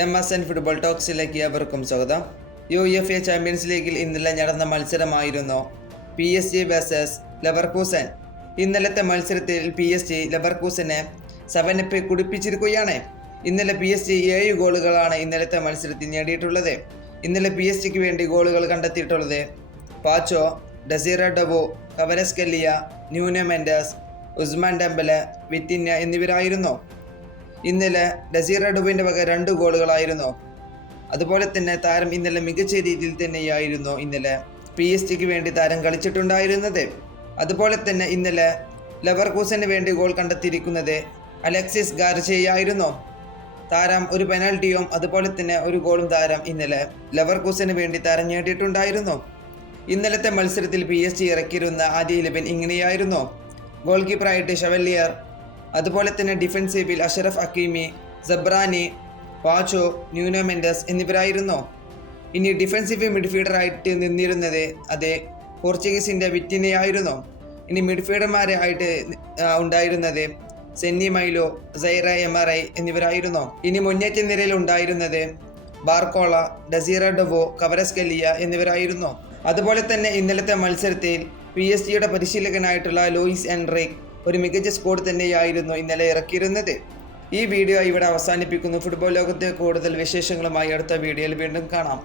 M S N football ടോക്സിലേക്ക് അവർക്കും സ്വാഗതം. യു എഫ് എ ചാമ്പ്യൻസ് ലീഗിൽ ഇന്നലെ നടന്ന മത്സരമായിരുന്നു P S G versus Leverkusen ഇന്നലത്തെ മത്സരത്തിൽ പി എസ് ജി ലെവർകൂസനെ സെവനപ്പ് കുടിപ്പിച്ചിരിക്കുകയാണ്. ഇന്നലെ പി എസ് ജി ഏഴ് ഗോളുകളാണ് ഇന്നലത്തെ മത്സരത്തിൽ നേടിയിട്ടുള്ളത്. ഇന്നലെ പി എസ് ജിക്ക് വേണ്ടി ഗോളുകൾ കണ്ടെത്തിയിട്ടുള്ളത് Pacho Desire Doue Kvaratskhelia Nuno Mendes Ousmane Dembele Vitinha എന്നിവരായിരുന്നു. ഇന്നലെ നസീർ അഡുബിന്റെ വക രണ്ട് ഗോളുകളായിരുന്നു. അതുപോലെ തന്നെ താരം ഇന്നലെ മികച്ച രീതിയിൽ തന്നെയായിരുന്നു ഇന്നലെ പി എസ് ടിക്ക് വേണ്ടി താരം കളിച്ചിട്ടുണ്ടായിരുന്നത്. അതുപോലെ തന്നെ ഇന്നലെ ലെവർകൂസന് വേണ്ടി ഗോൾ കണ്ടെത്തിയിരിക്കുന്നത് അലക്സിസ് ഗാർജയായിരുന്നു താരം ഒരു പെനാൽറ്റിയും അതുപോലെ തന്നെ ഒരു ഗോളും താരം ഇന്നലെ ലെവർകൂസന് വേണ്ടി താരം നേടിയിട്ടുണ്ടായിരുന്നു. ഇന്നലത്തെ മത്സരത്തിൽ പി എസ് ജി ഇറക്കിയിരുന്ന ആദ്യ ഇലവൻ ഇങ്ങനെയായിരുന്നു. ഗോൾ കീപ്പറായിട്ട് ഷവല്ലിയർ അതുപോലെ തന്നെ ഡിഫൻസീവിൽ Achraf Hakimi Zabarnyi Pacho Nuno Mendes എന്നിവരായിരുന്നു. ഇനി ഡിഫൻസീവ് മിഡ്ഫീൽഡറായിട്ട് നിന്നിരുന്നത് അത് പോർച്ചുഗീസിന്റെ വിറ്റിനെയായിരുന്നു. ഇനി മിഡ്ഫീൽഡർമാരെ ആയിട്ട് ഉണ്ടായിരുന്നത് Senny Mayulu Zaire Emery എന്നിവരായിരുന്നു. ഇനി മുന്നേറ്റ നിരയിൽ ഉണ്ടായിരുന്നത് ബാർക്കോള ഡസീറ ഡൊബോ കവരസ്കലിയ എന്നിവരായിരുന്നു. അതുപോലെ തന്നെ ഇന്നലത്തെ മത്സരത്തിൽ പി എസ് ജിയുടെ പരിശീലകനായിട്ടുള്ള ലൂയിസ് എൻറിക് ഒരു മികച്ച സ്കോഡ് തന്നെയായിരുന്നു ഇന്നലെ ഇറക്കിയിരുന്നത്. ഈ വീഡിയോ ഇവിടെ അവസാനിപ്പിക്കുന്നു. ഫുട്ബോൾ ലോകത്തെ കൂടുതൽ വിശേഷങ്ങളുമായി അടുത്ത വീഡിയോയിൽ വീണ്ടും കാണാം.